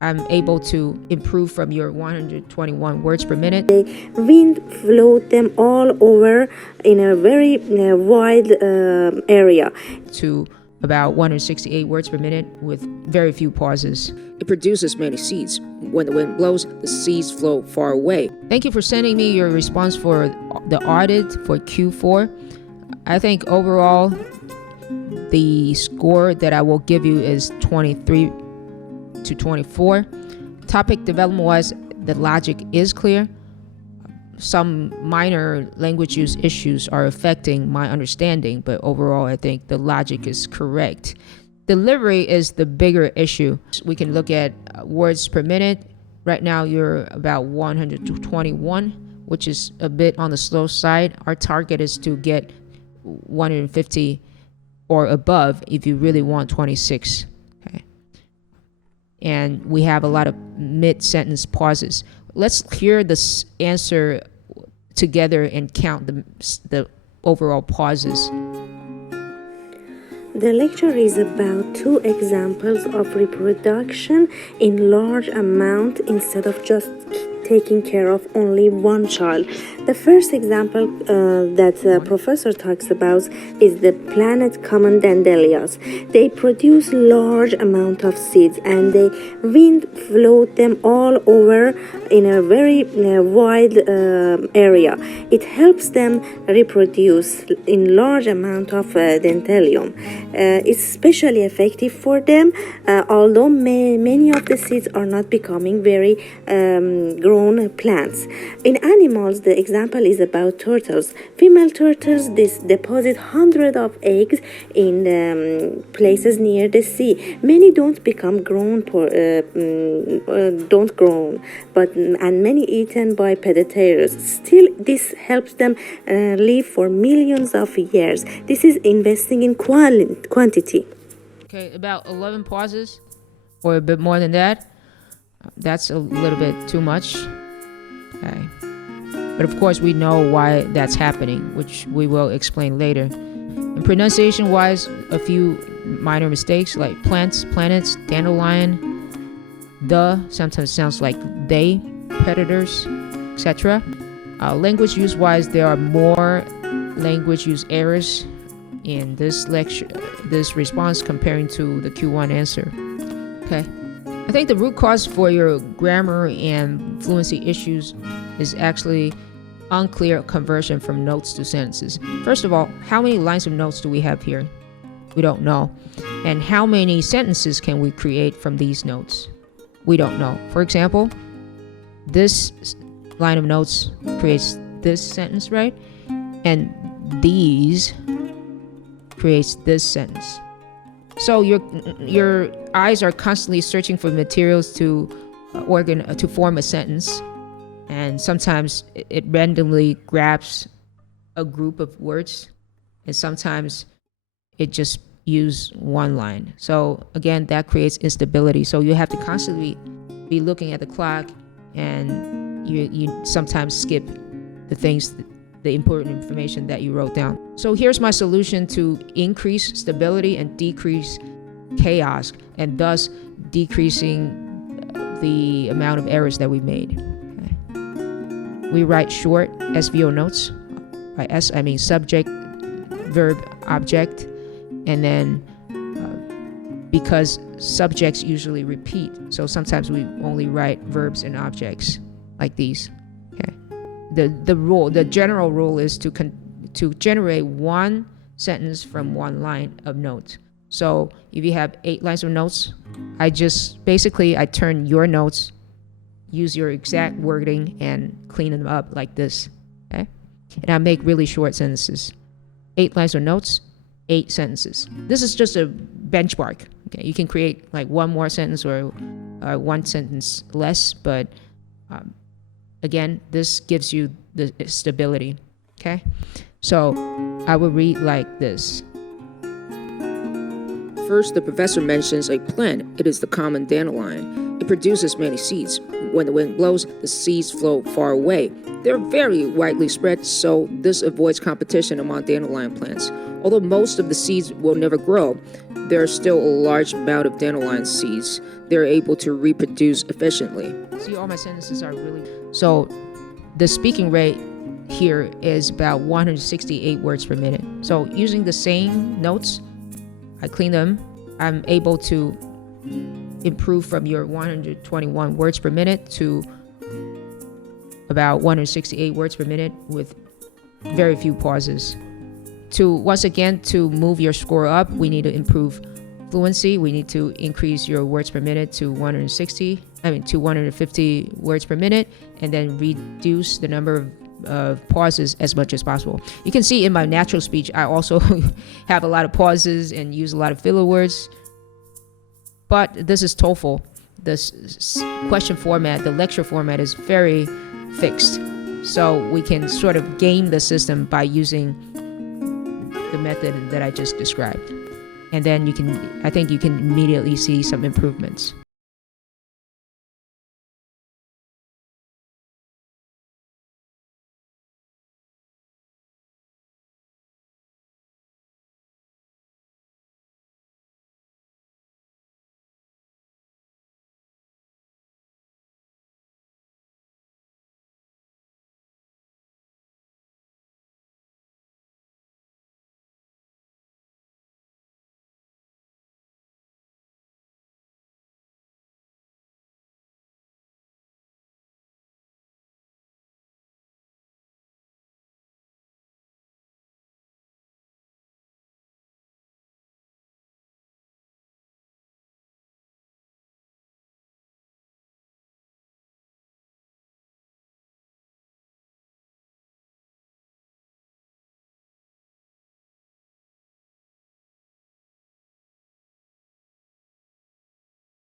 I'm able to improve from your 121 words per minute. The wind flowed them all over in a very wide area To about 168 words per minute with very few pauses. It produces many seeds. When the wind blows, the seeds flow far away. Thank you for sending me your response for the audit for Q4. I think overall, the score that I will give you is 23 to 24. Topic development wise, the logic is clear. Some minor language use issues are affecting my understanding, but overall I think the logic is correct. Delivery is the bigger issue. We can look at words per minute. Right now you're about 121, which is a bit on the slow side. Our target is to get 150 or above if you really want 26. Okay. And we have a lot of mid-sentence pauses. Let's hear this answer together and count the overall pauses. The lecture is about 2 examples of reproduction in large amount instead of just taking care of only one child. The first example that the professor talks about is the plant common dandelions. They produce large amount of seeds and the wind flowed them all over in a very wide area. It helps them reproduce in large amount of dandelium. It's especially effective for them, although many of the seeds are not becoming very grown plants. In animals, the example is about turtles. Female turtles deposit hundreds of eggs in places near the sea. Many don't become grown, and many eaten by predators. Still, this helps them live for millions of years. This is investing in quantity. Okay, about 11 pauses or a bit more than that. That's a little bit too much. Okay. But of course, we know why that's happening, which we will explain later. And pronunciation wise, a few minor mistakes like plants, planets, dandelion, the sometimes sounds like they, predators, etc. Language use wise, there are more language use errors in this lecture, this response comparing to the Q1 answer. Okay. I think the root cause for your grammar and fluency issues is actually unclear conversion from notes to sentences. First of all, how many lines of notes do we have here? We don't know. And how many sentences can we create from these notes? We don't know. For example, this line of notes creates this sentence, right? And these creates this sentence. So your eyes are constantly searching for materials to form a sentence, and sometimes it randomly grabs a group of words, and sometimes it just use one line. So again, that creates instability. So you have to constantly be looking at the clock, and you sometimes skip the important information that you wrote down. So here's my solution to increase stability and decrease chaos, and thus decreasing the amount of errors that we made. Okay. We write short SVO notes. By S, I mean subject, verb, object, and then because subjects usually repeat, so sometimes we only write verbs and objects like these. Okay. The general rule is to generate one sentence from one line of notes. So if you have 8 lines of notes, I turn your notes, use your exact wording, and clean them up like this. Okay, and I make really short sentences. 8 lines of notes, 8 sentences. This is just a benchmark. Okay, you can create like one more sentence or one sentence less, but again, this gives you the stability. Okay, so I will read like this. First, the professor mentions a plant. It is the common dandelion. It produces many seeds. When the wind blows, the seeds flow far away. They're very widely spread, so this avoids competition among dandelion plants. Although most of the seeds will never grow, there are still a large amount of dandelion seeds. They're able to reproduce efficiently. See, all my sentences are really... So the speaking rate here is about 168 words per minute. So using the same notes, I clean them. I'm able to improve from your 121 words per minute to about 168 words per minute with very few pauses. Once again, to move your score up, we need to improve fluency. We need to increase your words per minute to 150 words per minute, and then reduce the number of pauses as much as possible. You can see in my natural speech, I also have a lot of pauses and use a lot of filler words. But this is TOEFL. This question format, the lecture format is very fixed. So we can sort of game the system by using the method that I just described. And then I think you can immediately see some improvements.